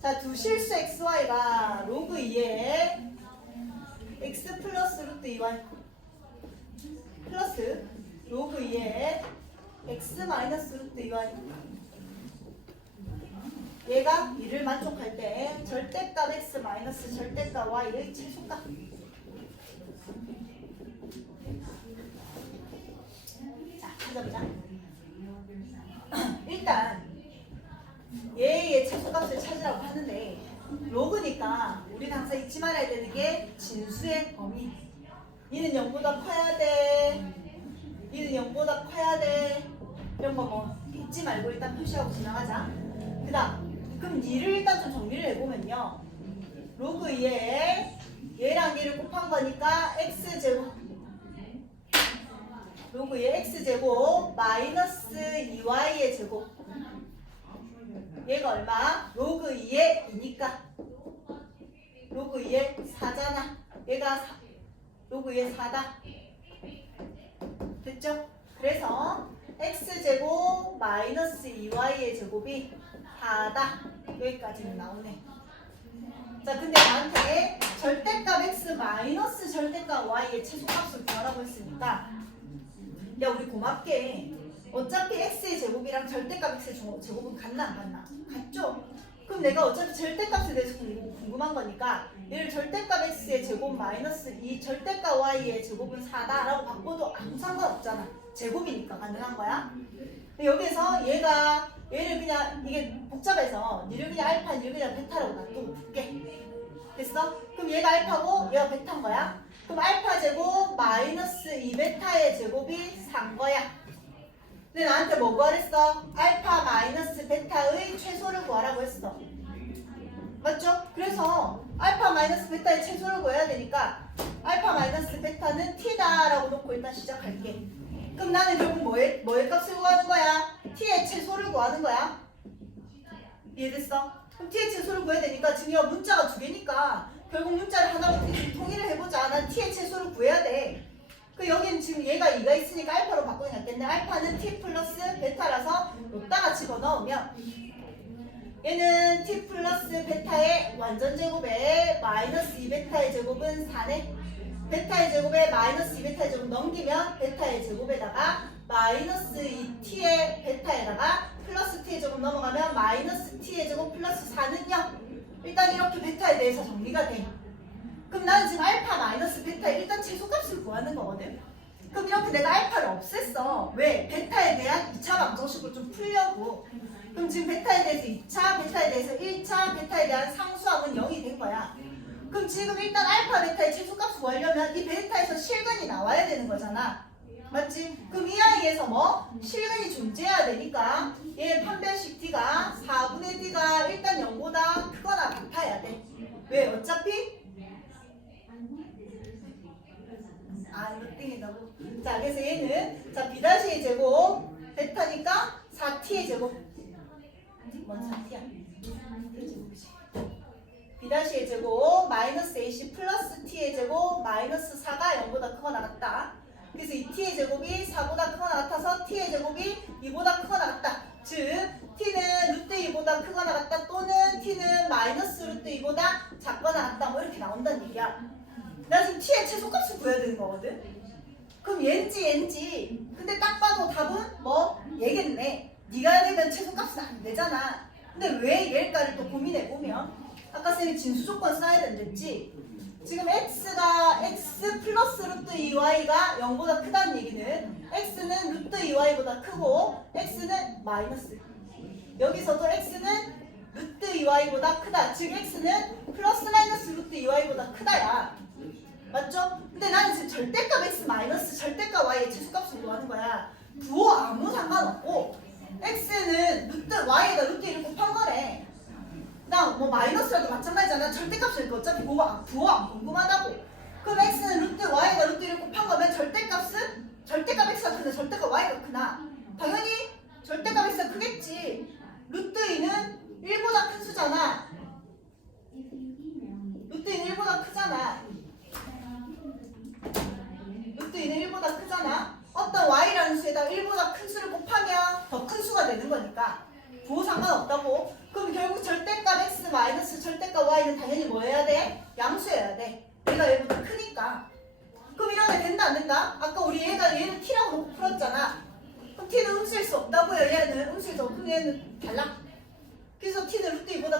자, 두 실수 xy가 로그 2에 x 플러스 루트 2y 플러스 로그 2에 x 마이너스 루트 2y 얘가 이를 만족할 때 절대값 x 마이너스 절대값 y의 최소값 자, 찾아보자. 일단 얘의 최소값을 찾으라고 하는데 로그니까 우리는 항상 잊지 말아야 되는 게 진수의 범위. 이는 0보다 커야 돼. 이는 0보다 커야 돼. 이런 거 뭐 잊지 말고 일단 표시하고 지나가자. 그 다음, 그럼 얘를 일단 좀 정리를 해보면요. 로그 2에 얘랑 얘를 곱한 거니까 x제곱 로그 2의 x제곱 마이너스 2y의 제곱 얘가 얼마? 로그 2의 2니까 로그 2의 4잖아 얘가 4, 로그 2의 4다 됐죠? 그래서 x제곱 마이너스 2y의 제곱이 4다 여기까지는 나오네 자 근데 나한테 절대값 x 마이너스 절대값 y의 최소값을 구하라고 했으니까 야 우리 고맙게 어차피 x의 제곱이랑 절대값 x의 조- 제곱은 같나 안 같나? 같죠? 그럼 내가 어차피 절대값에 대해서 궁- 궁금한 거니까 얘를 절대값 x의 제곱 마이너스 이 절대값 y의 제곱은 4다라고 바꿔도 아무 상관없잖아 제곱이니까 가능한 거야 여기서 얘가 얘를 그냥 이게 복잡해서 얘를 그냥 알파 얘를 그냥 베타라고 놔두고 볼게 됐어? 그럼 얘가 알파고 얘가 베타인 거야 그럼 알파 제곱 마이너스 2베타의 제곱이 3 거야. 근데 나한테 뭐 구하랬어? 알파 마이너스 베타의 최소를 구하라고 했어. 맞죠? 그래서 알파 마이너스 베타의 최소를 구해야 되니까 알파 마이너스 베타는 t다라고 놓고 일단 시작할게. 그럼 나는 결국 뭐의, 뭐의 값을 구하는 거야? t의 최소를 구하는 거야. 이해됐어? 그럼 t의 최소를 구해야 되니까 지금 이거 문자가 두 개니까 결국 문자를 하나로 좀 통일을 해보자. 난 t의 최소를 구해야 돼. 그 여기는 지금 얘가 2가 있으니까 알파로 바꾸는 게 낫겠네. 알파는 t 플러스 베타라서 여기다가 집어넣으면 얘는 t 플러스 베타의 완전 제곱에 마이너스 2베타의 제곱은 4네. 베타의 제곱에 마이너스 2베타의 제곱 넘기면 베타의 제곱에다가 마이너스 2t의 베타에다가 플러스 t의 제곱 넘어가면 마이너스 t의 제곱 플러스 4는요. 일단 이렇게 베타에 대해서 정리가 돼. 그럼 나는 지금 알파 마이너스 베타 일단 최소값을 구하는 거거든. 그럼 이렇게 내가 알파를 없앴어. 왜? 베타에 대한 2차 방정식을 좀 풀려고. 그럼 지금 베타에 대해서 2차, 베타에 대해서 1차, 베타에 대한 상수함은 0이 된 거야. 그럼 지금 일단 알파 베타의 최소값을 구하려면 이 베타에서 실근이 나와야 되는 거잖아. 맞지? 그럼 이 아이에서 뭐? 실근이 존재해야 되니까 얘 판별식 D가 4분의 D가 일단 0보다 크거나 같아야 돼. 왜? 어차피 아 이거 땡긴다고? 자 그래서 얘는 자 B-의 제곱 베타니까 4T의 제곱 뭔 4T야? B-의 제곱 마이너스 AC 플러스 T의 제곱 마이너스 4가 0보다 크거나 같다. 그래서 이 t의 제곱이 4보다 크거나 같아서 t의 제곱이 2보다 크거나 같다. 즉 t는 루트 2보다 크거나 같다 또는 t는 마이너스 루트 2보다 작거나 같다 뭐 이렇게 나온다는 얘기야. 나 지금 t의 최소값을 구해야 되는 거거든. 그럼 얘인지 얘인지 근데 딱 봐도 답은 뭐 얘겠네. 네가 되면 최소값은 안 되잖아. 근데 왜 얘일까를 또 고민해 보면 아까 쌤이 진수 조건 써야 된댔지. 지금 x가 x 플러스 루트 2y가 0보다 크다는 얘기는 x는 루트 2y보다 크고 x는 마이너스 여기서도 x는 루트 2y보다 크다 즉 x는 플러스 마이너스 루트 2y보다 크다야 맞죠? 근데 나는 지금 절대값 x 마이너스 절대값 y의 최소값을 구하는 거야 부호 아무 상관없고 x는 루트 y에다 루트 1을 곱한 거래 나뭐 마이너스라도 마찬가지잖아. 절대값이니까 어차피 부호 안, 부호 안 궁금하다고. 그럼 x는 루트 y에다 루트 1을 곱한 거면 절대값은 절대값 x가 크나 절대값 y가 크나? 당연히 절대값 x가 크겠지. 루트 2는 1보다 큰 수잖아. 루트 2는 1보다 크잖아. 루트 2는 1보다 크잖아. 어떤 y라는 수에다 1보다 큰 수를 곱하면 더 큰 수가 되는 거니까 부호 상관없다고. 그럼 결국 절대값 x 마이너스 y는 당연히 뭐 해야 돼? 양수여야 돼. 얘가 얘보다 크니까. 그럼 이런 애 된다 안 된다? 아까 우리 얘가 얘는 t라고 놓고 풀었잖아. 그럼 t는 음수일 수 없다고요. 얘는 음수일 수 없고 얘는 달라. 그래서 t는 루트 2보다